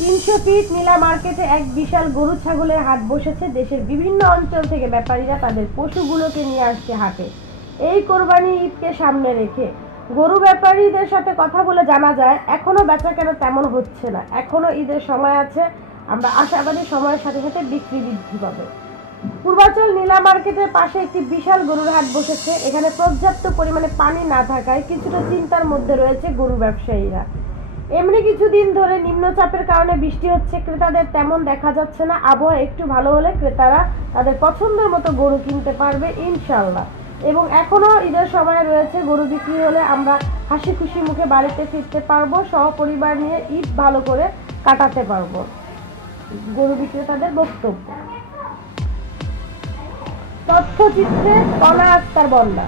300 fit নীলা মার্কেটে এক বিশাল গরু ছাগলের হাট বসেছে। দেশের বিভিন্ন অঞ্চল থেকে ব্যাপারীরা তাদের পশুগুলোকে নিয়ে আসছে হাটে এই কোরবানি ঈদকে সামনে রেখে। গরু ব্যাপারীদের সাথে কথা বলে জানা যায় এখনো বেচাকেনা তেমন হচ্ছে না, এখনো ঈদের সময় আছে। আমরা আশাবাদী সময়ের সাথে সাথে বিক্রি বৃদ্ধি পাবে। পূর্বাচল নীলা মার্কেটের পাশে একটি বিশাল গরুর হাট বসেছে। এখানে পর্যাপ্ত পরিমাণে পানি না থাকায় কিছুটা চিন্তার মধ্যে রয়েছে গরু ব্যবসায়ীরা। এমনি কিছুদিন ধরে নিম্নচাপের কারণে বৃষ্টি হচ্ছে, ক্রেতাদের তেমন দেখা যাচ্ছে না। আবহাওয়া একটু ভালো হলে ক্রেতারা তাদের পছন্দের মতো গরু কিনতে পারবে ইনশাল্লাহ। এবং এখনো ঈদের সময় রয়েছে, গরু বিক্রি হলে আমরা হাসি খুশি মুখে বাড়িতে ফিরতে পারবো, সহপরিবার নিয়ে ঈদ ভালো করে কাটাতে পারবো। গরু বিক্রেতাদের বক্তব্য। তথ্যচিত্রে কণা আক্তার বন্যা।